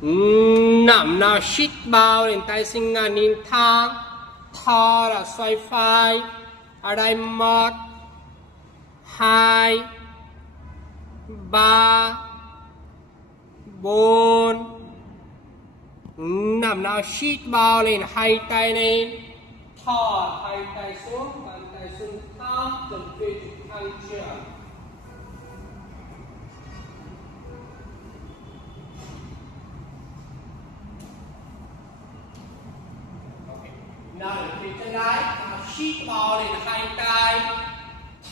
nằm nào shit bao lên tay sinh ngàn nín thang thò là xoay phai ở đây một hai ba bốn nằm nào shit bao lên hai tay lên thò hai tay xuống bàn tay xuống thang chuẩn bị thang chưa nào để chân lái shit bao lên hai tay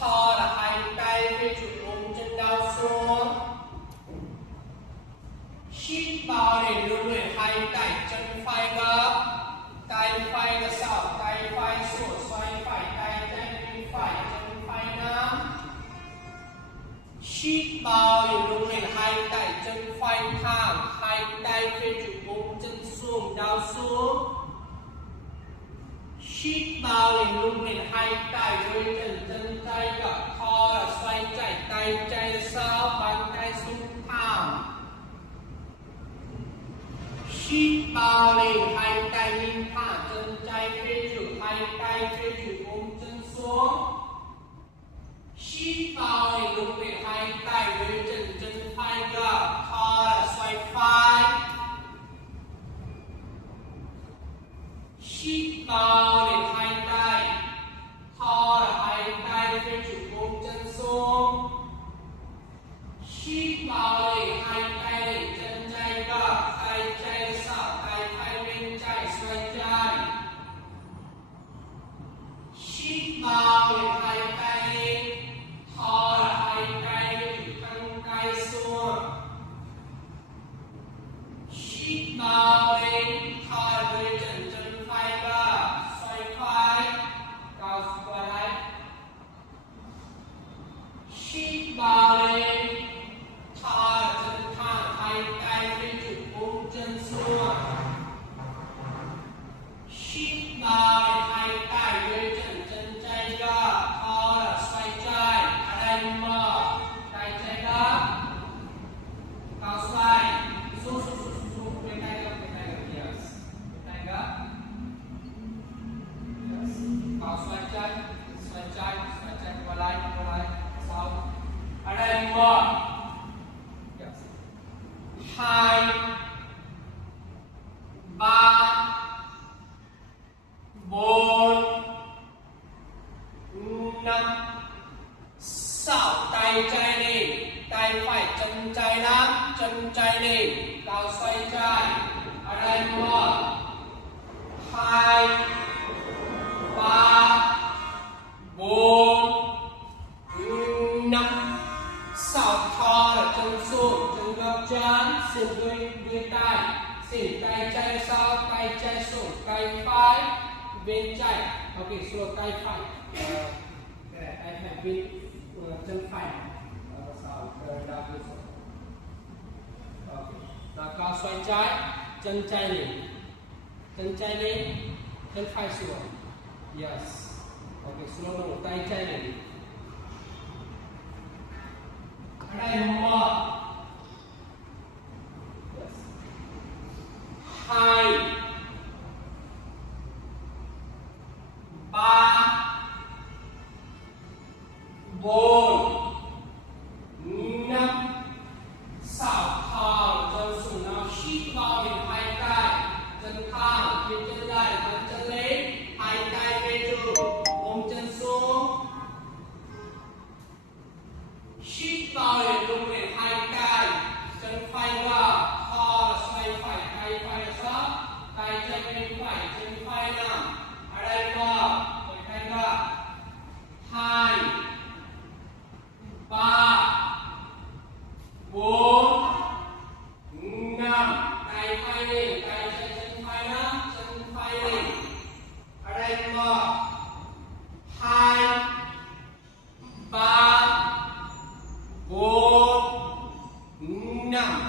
thò là hai tay về trụ ôm chân đau xuống shit bao lên luôn lên hai tay chân phải gấp tay phải là sau tay phải xuống xoay phải tay chân phải chân phải nắm shit bao lên luôn lên hai tay chân phải thẳng hai tay về trụ ôm chân xuống đau xuống shit bao lên luôn lên hai tay với chân tay gặp kho là xoay chạy tay chạy sau bàn tay xuống thẳng shit bao lên hai tay lên thẳng chân tay phê trụ hai tay phê trụ ôm chân xuống shit bao lên luôn lên hai tay với chân tay gặp kho là xoay phải shit bao lên hai tay thò là hai tay phê trụ ôm chân xuống shit bao lên hai tay lên chân chạy gặp tay chạy sau tay phải bên chạy xoay chạy shit bao lên hai tay lên thò là hai tay lên chân tay xuống shit bao lên thò với chân phải và xoay phải cao qua đây shit bao lên thò chân thẳng hai tay lên trụ ôm chân xuống shit bao lên hai tay với chân chạy gấp thò là xoay chạy ở đây mở tay chạy gấp cao xoay xuống bên tay gấp yes bên tay gấp cao xoay chạy qua lại sau ở đây một hai ba bốn năm sáu tay chạy lên tay phải chân chạy lắm chân chạy lên cao xoay chạy ở đây một hai ba bốn năm sáu thò là chân xuống chân gập chân xỉn đuôi tay xỉn tay chạy sau tay chạy xuống tay phải bên chạy ok xuống tay phải tay phải bên chân phải sau đạp lên xuống ok và cao xoay trái chân chạy lên chân phải xuống yes ok xuống tay chạy lên ở đây một hai ba bốn năm sáu thò chân xuống nào shit bao lên hai tay chân thẳng phía chân lại chân lên hai tay về trụ ôm chân xuống shit bao lên luôn lên hai tay chân phải vào thò là xoay phải tay phải sau tay chân bên phải chân phải nằm ở đây một tay vào hai ba bốn năm tay phải lên tay chân phải nằm chân phải lên ở đây một hai ba bốn năm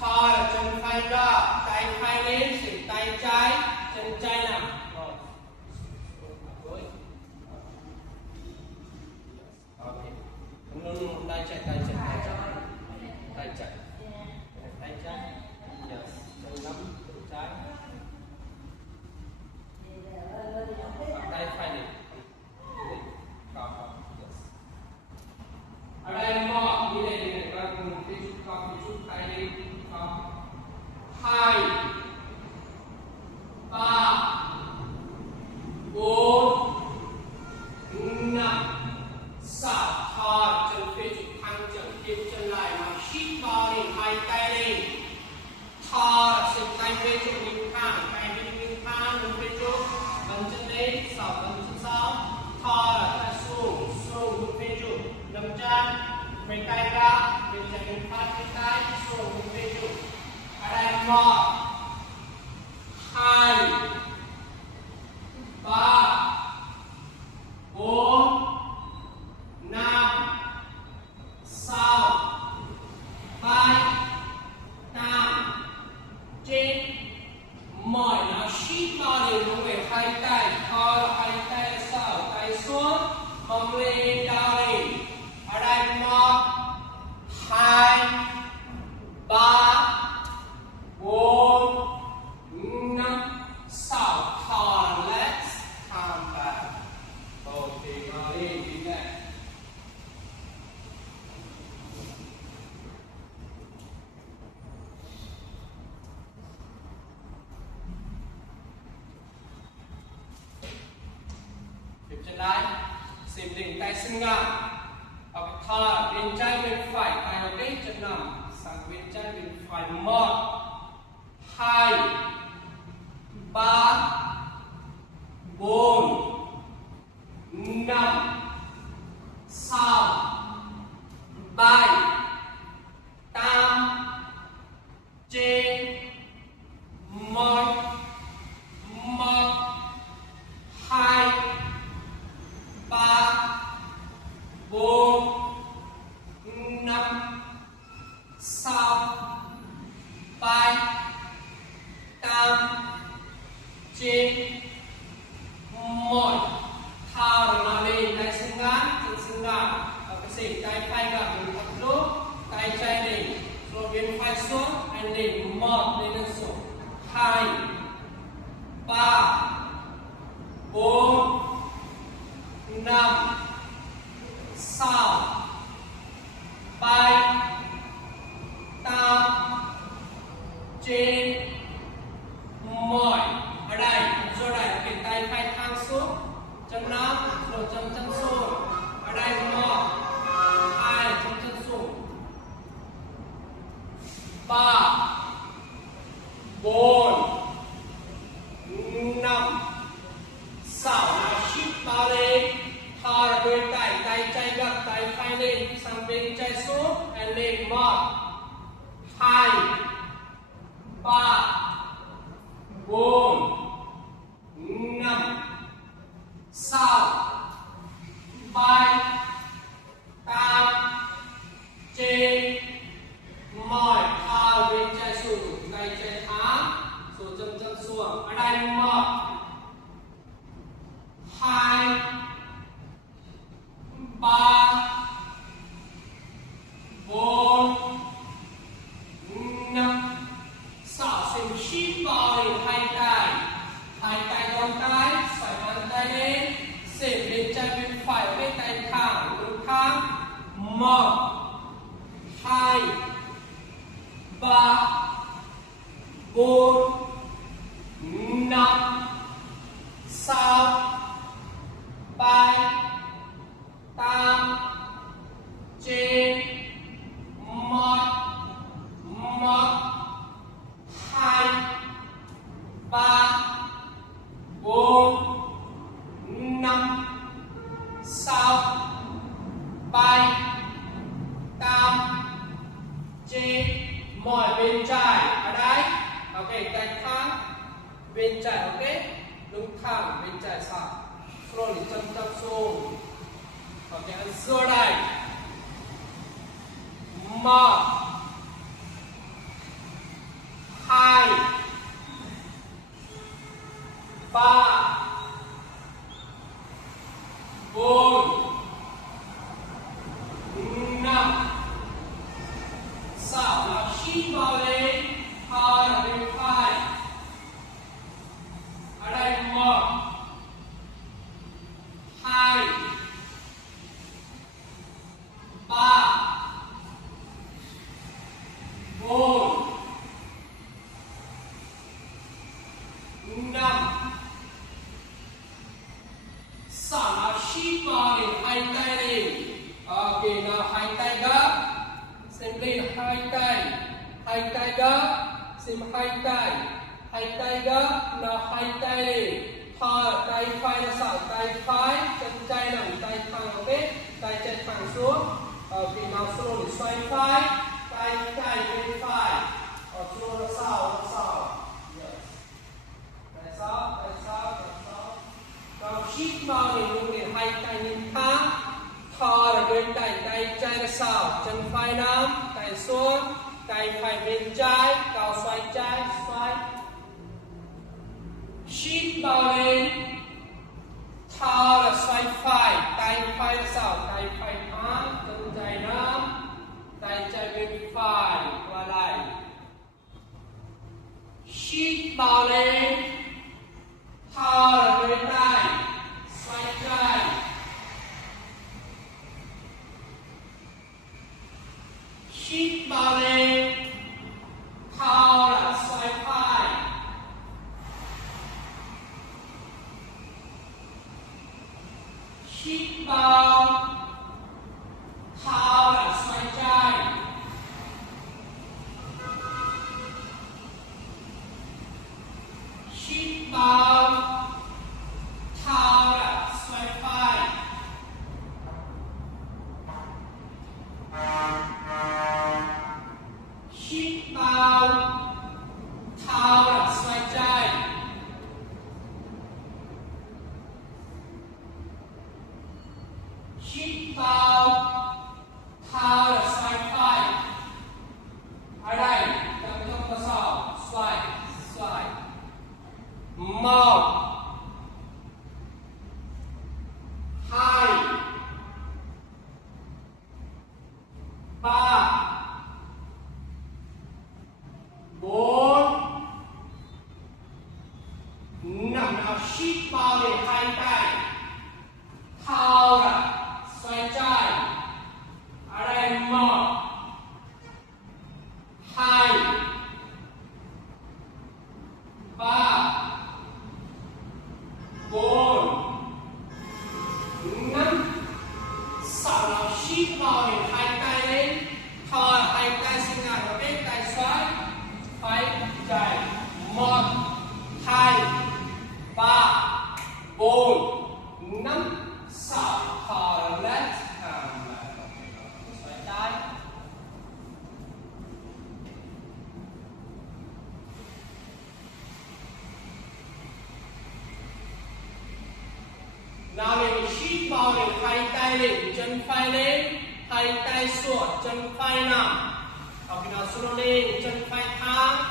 thò là chân phải ra tay phải lên xỉn tay trái chân trái nằm tay chạy yes hai ba bốn năm sáu thò chân phía trục thăng chân tiếp chân lại mà ship bò lên hai tay lên thò chân tay phía trục mình thang tay mình thang mình phía trục bắn chân lên sáu bắn chân sáu thò là ta xuống xuống mình phía trục nắm chân mình tay ra mình chân mình phát mình tay xuống mình phía trục ở đây một hai ba bốn năm sáu bảy tám chín mỏi nào ship bò đi hướng về hai tay kho hai tay sau tay xuống mông lên đau lên ở đây một hai ba bốn năm sáu thò let's come back okay ngồi đi đi này tiếp chân lại xếp đỉnh tay xương ngang ở thò bên trái bên phải tay ở đây chân nằm sang bên trái bên phải một hai ba bốn năm sáu bảy tám chín một hai ba bốn năm sáu bảy tám chín một thao rồi nào lên tay xương ngắn chân xương ngang và cái xỉnh tay phải gặp mình một lúc tay trái lên rồi bên phải xuống anh lên một lên xuống hai ba bốn năm sáu bảy tám chín một ở đây rồi đây cái tay phải thang xuống chân nắm rồi chân xuống ở đây một hai chân xuống ba bốn năm sáu nào ship ba lên thò ra bên tay tay trái gập tay phải lên sang bên trái xuống and lên một hai ba bốn năm sáu bảy tám chín một thao bên trái xuống tay trái thắng xuống chân xuống ở đây một hai ba bốn năm sáu xem ship bò lên hai tay đón tay xoay bàn tay lên xếp bên trái bên phải bên tay thẳng lưng thẳng một hai ba bốn năm sáu bảy tám chín một hai ba bốn năm sáu bảy tám chín mỏi bên trái ở đây ok tay thẳng bên trái ok lưng thẳng bên trái sang slowly chân xuống ok ăn sữa đây một hai ba bốn năm sáu nào ship vào lên hai là bên phải ở đây một hai ba bốn tay gấp sim hai tay gấp nó hai tay đi thò tay phải là sao tay phải chân trái nằm tay thẳng ok tay chân thẳng xuống vì nào slow để xoay phải tay bên phải slow là sao yes tại sao còn shift vào thì dùng để hai tay nhìn thẳng thò là bên tay trái là sao chân phải nằm tay xuống tay phải bên trái cao xoay trái xoay shift vào lên thò là xoay phải tay phải là sao tay phải thẳng chân trái nằm tay trái bên phải qua lại shift vào lên thò là bên tay xoay trái shift vào lên thò là xoay phải shift vào thò là xoay trái shift vào thò là xoay phải shift vào thò là xoay trái shift vào thò là xoay phải ở đây ta mới không có sao xoay một hai ba bốn năm nào shift vào để hai tay thò là xoay trái ở đây một hai ba bốn năm sáu nào shift vào để hai tay lên thò hai tay sinh ngang ở bên tay xoay phải trái một hai ba bốn năm sáu thò left hand xoay trái nào mình shift vào để hai tay lên chân phải lên hai tay xuống chân phải nằm khi nào slow lên chân phải thẳng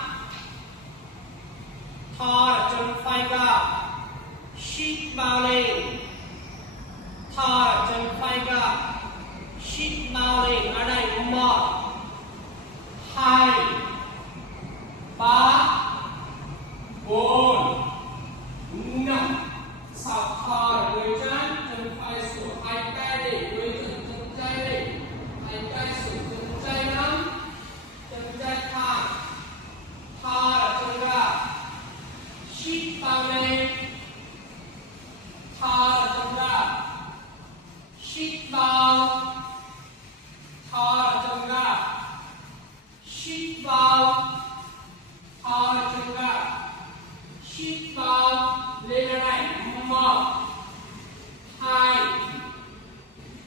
thò là chân phải gập shift vào lên thò là chân phải gập shift vào lên ở đây một hai ba bốn năm sáu thò là đuôi chân phải xuống hai tay để đuôi chân trái để hai tay xuống chân trái nắm chân trái thẳng thò là chân gập shift vào lên thò là chân gập shift vào thò là chân gập shift vào thò là chân gập shift vào lên ở đây một hai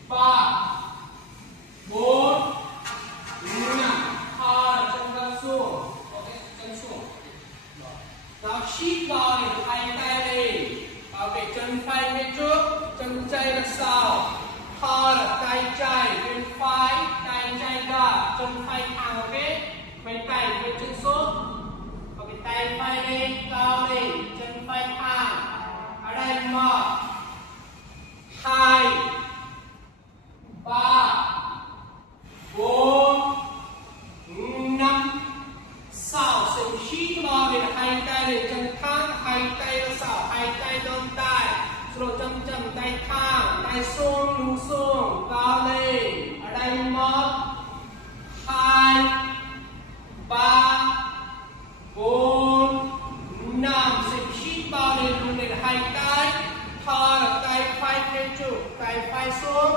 ba bốn năm thò là chân gập xuống ok chân xuống nào shift vào để hai tay lên ok chân phải bên trước chân trái là sau thò là tay trái bên phải tay trái gập chân phải thẳng ok bên tay bên chân xuống ok tay phải lên cao lên chân phải thẳng ở đây một hai ba bốn năm sáu sự shift vào để hai tay lên chân thẳng hai tay là sau hai tay đón tay rồi chậm tay thẳng tay xuống cao lên ở đây một hai ba bốn năm sự shift vào để hai tay thò tay phải phía trước tay phải xuống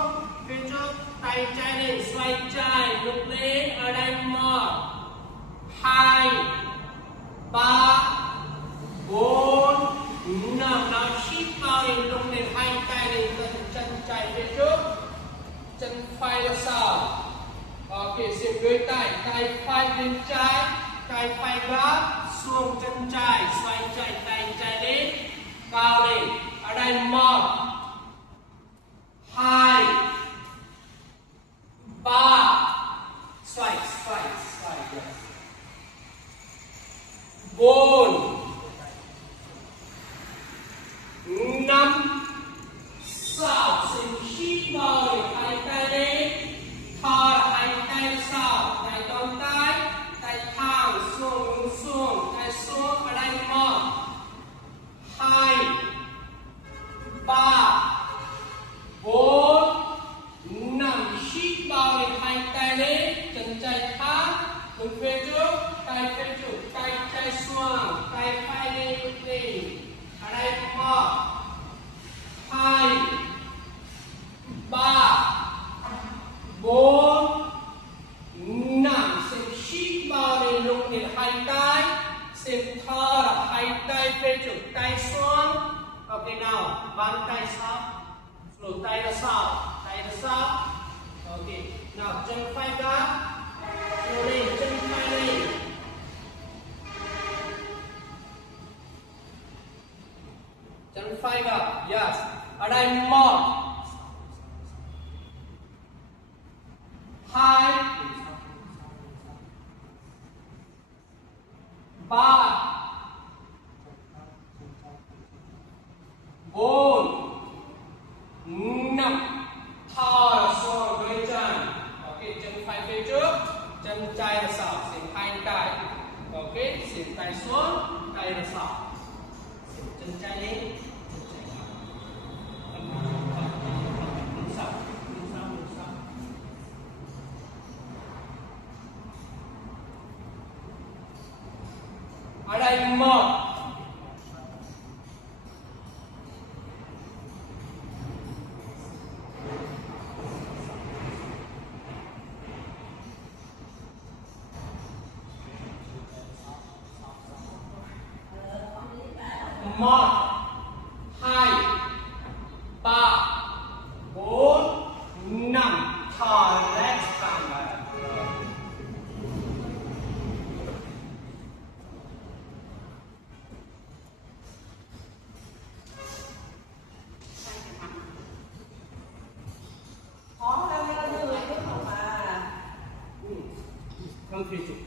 phía trước tay trái lên xoay trái lúc lên ở đây một hai tay phải bên trái tay phải gấp xuống chân trái xoay chạy tay trái lên cao lên ở đây 1 2 3 xoay yes. 4 5 6 xin ship body hai tay lên thò hai tay sau tay con tay thang xuống tay xuống ở đây 1 2 3 4 5 ship body hai tay lên chân trái thang lưng về trước tay trái xuống tay phải lên ở đây 1 2 3 4 5 xin ship body lưng lên hai tay xin thò hai tay về trước tay xuống. Ok nào bàn tay sau rồi tay ra sau. Ok nào chân phải gấp rồi lên chân phải lên chân phải gấp yes ở đây 1 2 3 4 5 thò xuống với chân. Ok chân phải về trước chân trái ra sau xin hai tay. Ok xin tay xuống tay ra sau xin chân trái lên chân trái ra lưng sau. Ở đây 1 1 2 3 4 5 thò relax căng vào. Không phải chụp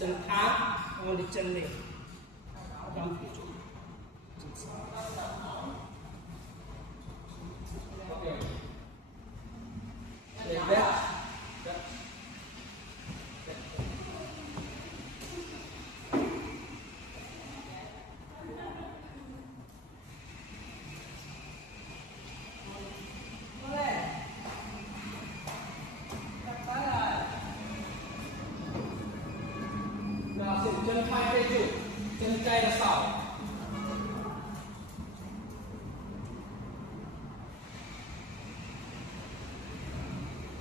chân khá không đi chân lên không phải chụp chân phải về trụ chân trái ra sau.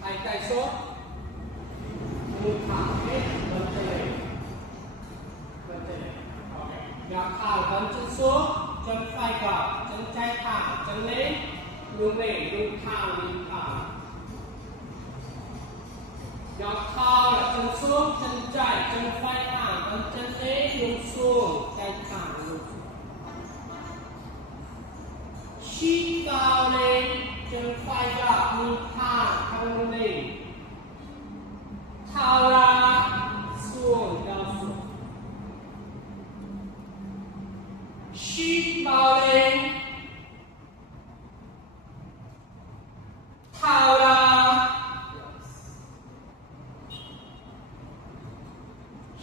Hai tay xuống lưng thẳng hết vẫn chân lên gạt thẳng vẫn chân xuống chân phải vào chân trái thẳng chân lên lưng lên lưng thẳng gạt thẳng là chân xuống chân trái chân phải thẳng vẫn chân lên lưng xuống trái thẳng lưngชี้cao lên chân phải gạt lưng thẳng thẳng lên thao ra xuống cao xuốngชี้cao lên thao ra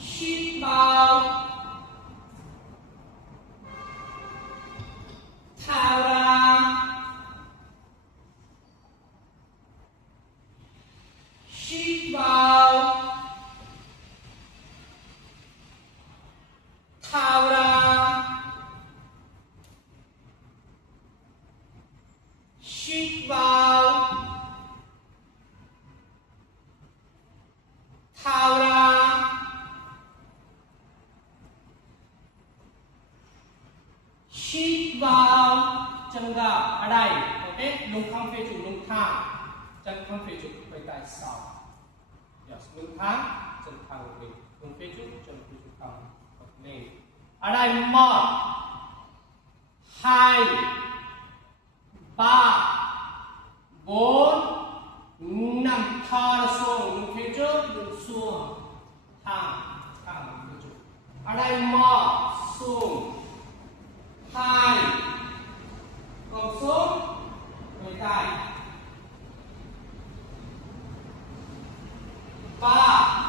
ชี้cao thao raชี้cao thao raชี้cao thao raชี้cao chân gà ở đây. Ok lưng không phải trụ lưng thẳng chân không phải trụ về tại sau. yes 1 tháng chân thẳng lên hướng phía trước chân phía trước thẳng lên ở đây 1 2 3 4 5 thả xuống hướng phía trước đứng xuống thẳng thẳng phía trước ở đây 1 xuống 2 gồng xuống người tay 3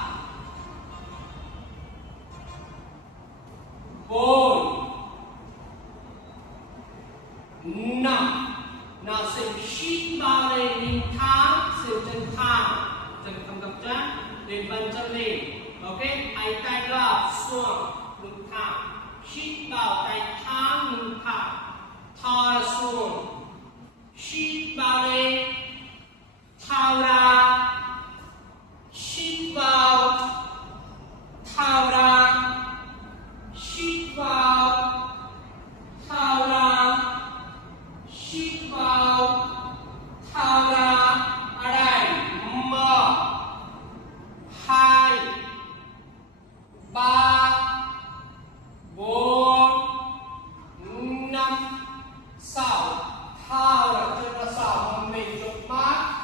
4 5 nào xem ship vào lên nhìn tháng xem chân thang chân không gặp chân lên bàn chân lên ok hai tay gập xuống lưng thang ship vào tay thang lưng thang thả xuống ship vào lên thao ra ship vào thao ra ship vào thao ra ship vào thao ra ở đây 1 2 3 4 5 6 thao ra chân ra sau mà mình chụp mắt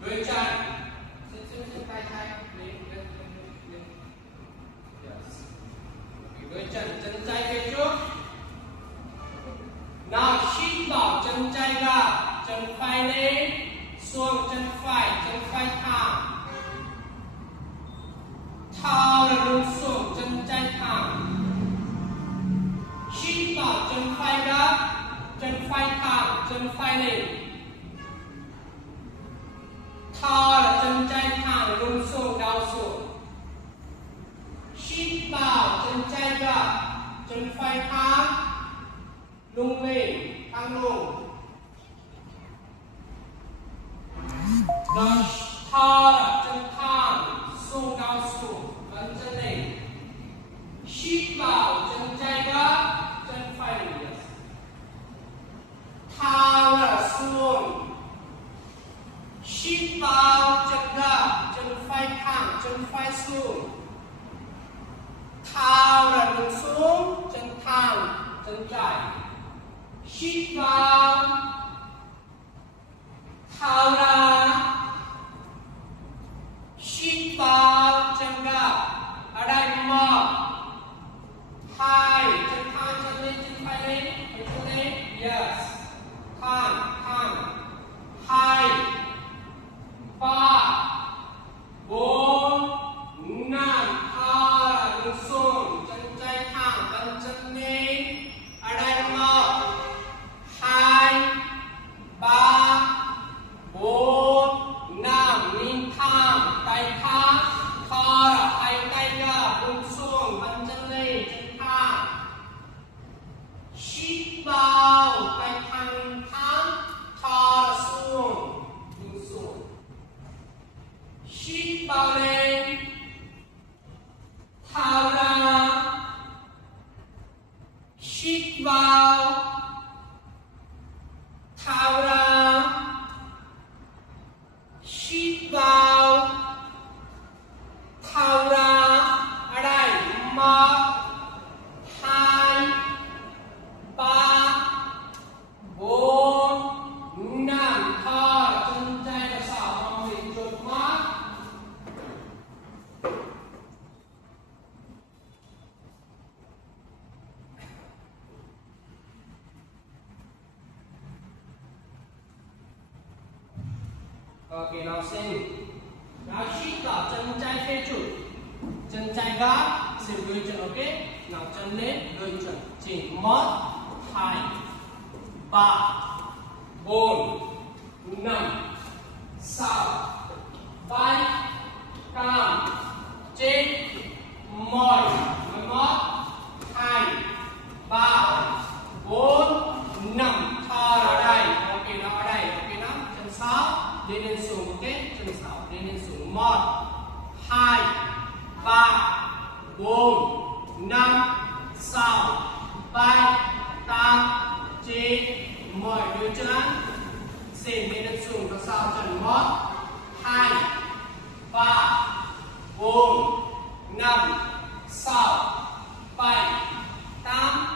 đôi chân chân tay tay lên yes đôi chân tay phía trước nào ship vào chân tay ra chân phải lên xuống chân phải thẳng thao ra lưng xuống chân tay thẳng ship vào chân phải ra chân phải thẳng chân phải lên thao ra chân tay thẳng lưng xuống đau xuống ship vào chân tay ra chân phải thẳng lưng lên thẳng lưng rồi thao ra chân thẳng xuống đau xuống chân chân lên ship vào chân tay ra chân phải lên thao ra xuống ship vào chân ra chân phải thẳng chân phải xuống thao ra lưng xuống chân thẳng chân trái ship vào thao ra ship vào chân ra ở đây 1 2 chân thẳng chân lên chân phải lên chân lên yes thẳng thẳng 2 3 4 5 thao ra lưng xuống chân trái thẳng bàn chân lên ở đây 1 2 3 4 5 nhìn thẳng tay thẳng thao ra hai tay ra lưng xuống bàn chân lên chân thẳng ship vào tay thẳng thẳng thao ra xuống lưng xuống ship vào lên thao ra ship vào thao ra ship vào thao ra ở đây 1 2 3 4 5 thao chân tay ra sau mà mình chụp mắt ok nào xem nào ship vào chân trái phía trước chân trái gác xem đôi chân ok nào chân lên đôi chân chỉ 1 2 3 4 5 6 7 8 9 10 11 2 3 4 5 thở ở đây ok nó ở đây ok nó chân 6 đi lên xuống ok chân 6 đi lên xuống 1 2 3 4 5 6 7 8 9线没得数个少正么hai ba bốn năm sáu bảy tám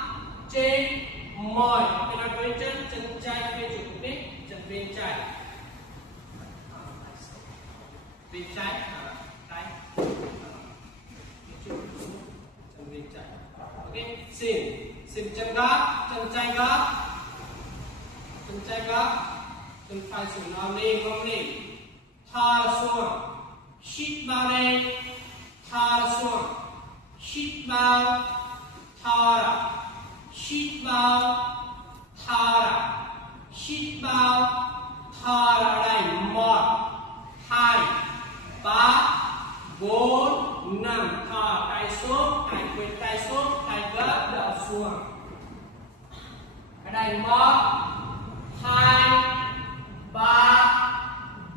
chín mười bên này với chân trái bên chủ biết chân bên trái tay chân bên trái ok xin chân gấp chân trái gấp chân phải xuống nó lên không lên tha xuống shit vào lên tha xuống shit vào tha ra shit vào tha ra shit vào tha ra đây 1 2 3 4 5 tha tay xuống tay quên tay xuống tay gấp đỡ xuống ở đây 1 2 3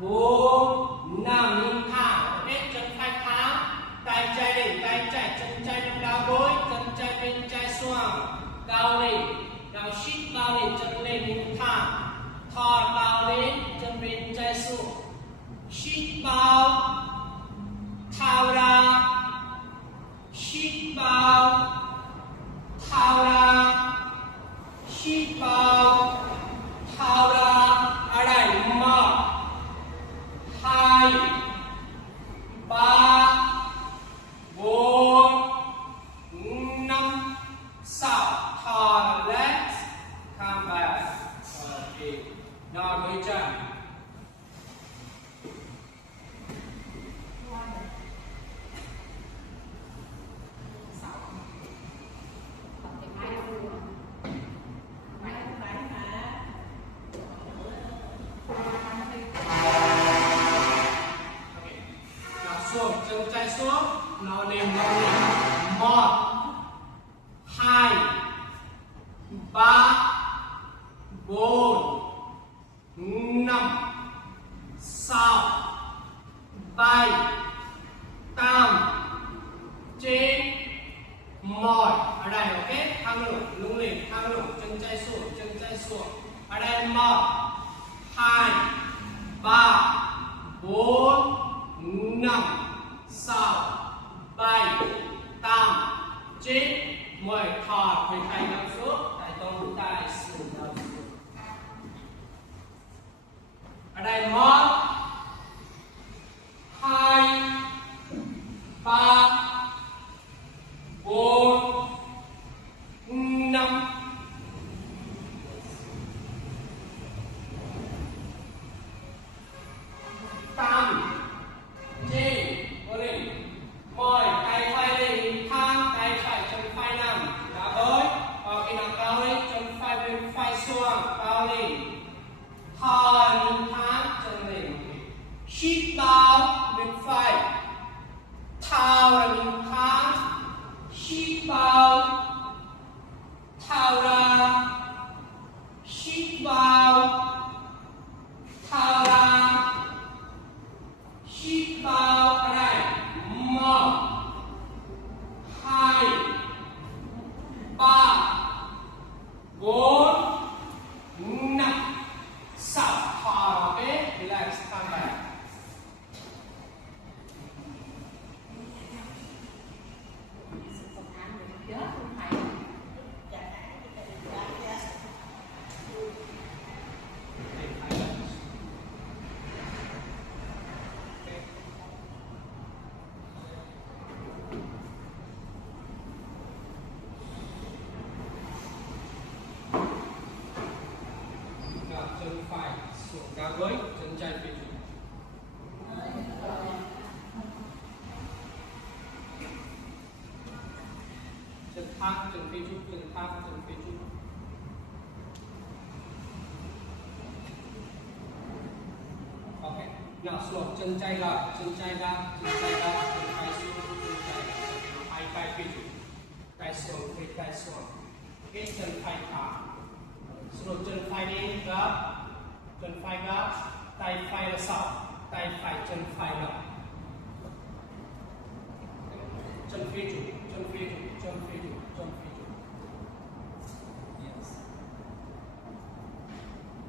4 5 nhưng thả hết chân phải tháo tay trái đỉnh tay trái chân trái nằm đau gối chân trái bên trái xuống cao lên cao shít cao lên chân lên nhưng thả thọt cao lên chân bên trái xuống shít vào tháo ra shít vào tháo ra shít vào tháo ra ở đây 1 2 3 4 5 6 turn left come back okay now với chân chân trái xuống nó lên 1 2 3 4 5 6 7 8 9 10 ở đây ok thang lũng lên thang lũng chân trái xuống ở đây 1 2 3 4 5 6 7 8 9 10 thọt về tay gấp xuống tay tông tay sườn gấp xuống ở đây 1 2 3 4 5 8 9 lên 10 tay phải lên thang tay phải chân phải nằm đá với và khi nào cao lên chân phải bên phải xuống cao lên thò lên thang chân lên shít vào bên phải thao ra lên thang shít vào thao ra shít vào thao ra shít vào ở đây 1 2 3 4 5 6 thở ok relax come back chân phải xuống cao với chân trái phía trước chân thang chân phía trước chân thang chân phía trước ok nào xuống chân trái ra chân trái ra chân trái ra chân phải xuống chân trái hai tay phía trước tay xuống phía tay xuống cái chân phải thả sụt chân phải đi gấp chân phải gấp tay phải là sau tay phải chân phải gấp chân phía chủ chân phía chủ chân phía chủ chân phía chủ yes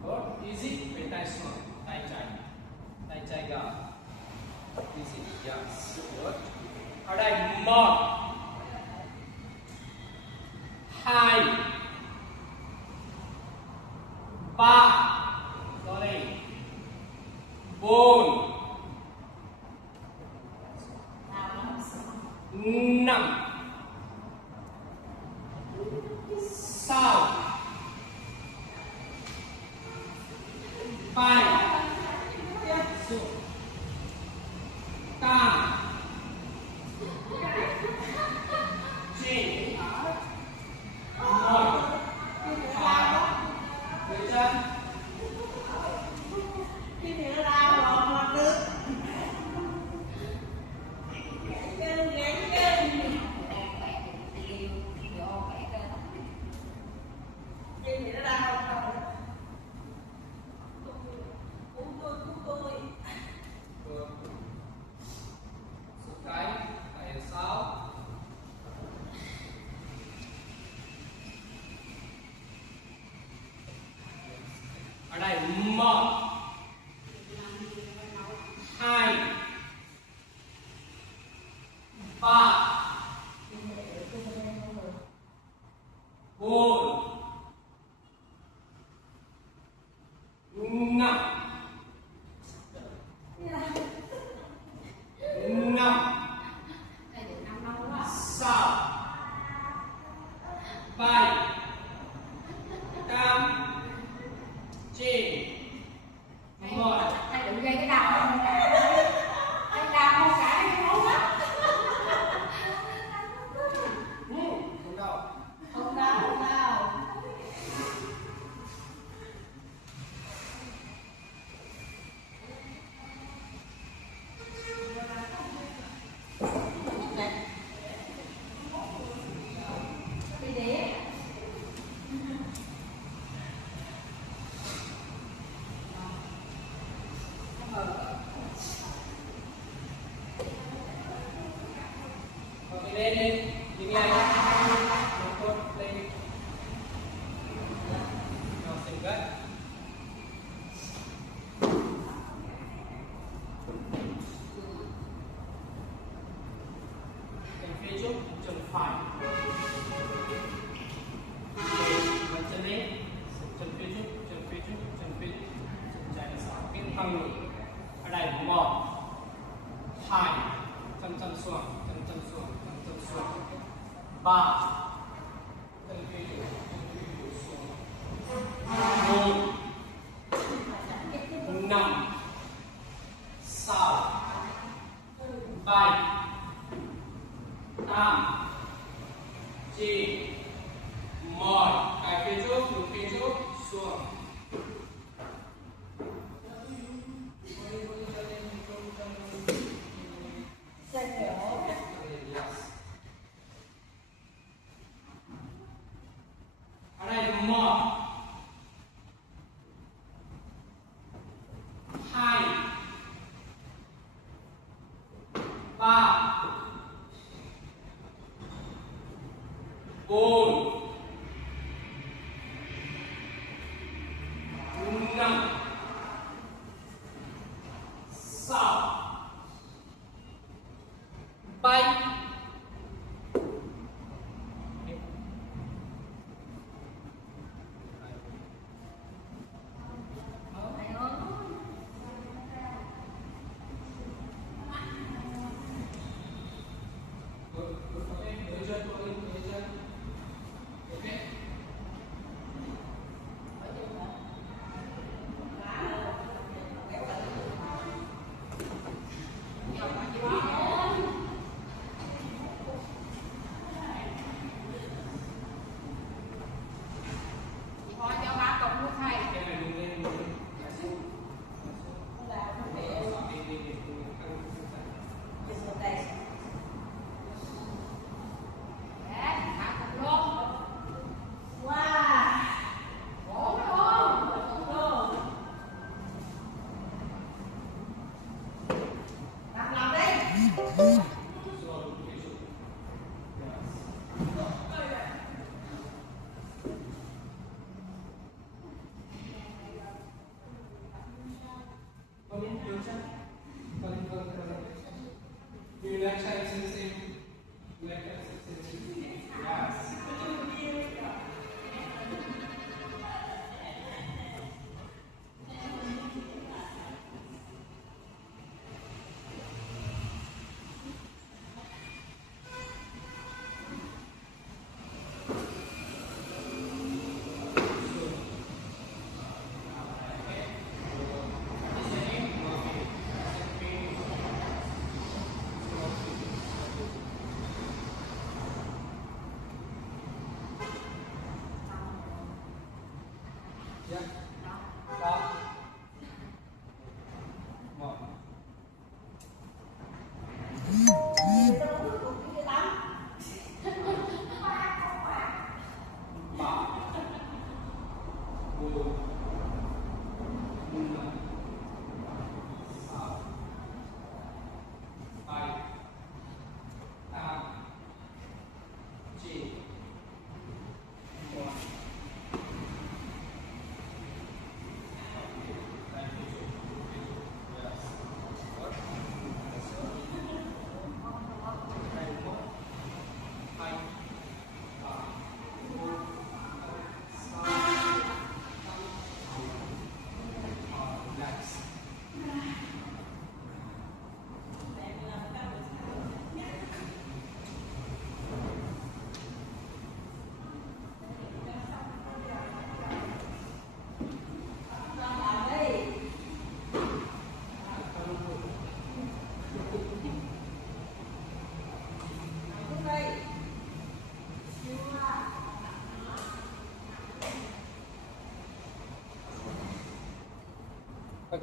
good chạy xuống, tay chạy gạo. Easy, yes, good. Ở đây 1 2 3 sorry 4 5 6 7 8 9 1 dưới chân cái ở sau ở đây 1 2 3 4 5 6 7 8 9 1 Thầy đừng gây cái đau không cả. Cái đau không cả cái máu á. không đâu Không đau, không đau. Đi đi. ok lên lên dừng lại một tốt lên rồi dừng gắt chân phía trước chân phải vẫn chân lên chân phía trước chân phía trước chân phía trước chân chạy sau cái thăng ngực ở đây 1 2 chân chân xuống chân chân xuống chân chân xuống 3 chân phía trước xuống 4 5 6 7 8 9 1 cái phía trước ngược phía trước xuống ở đây 1 2 3 4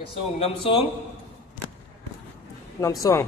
cái sung nằm xuống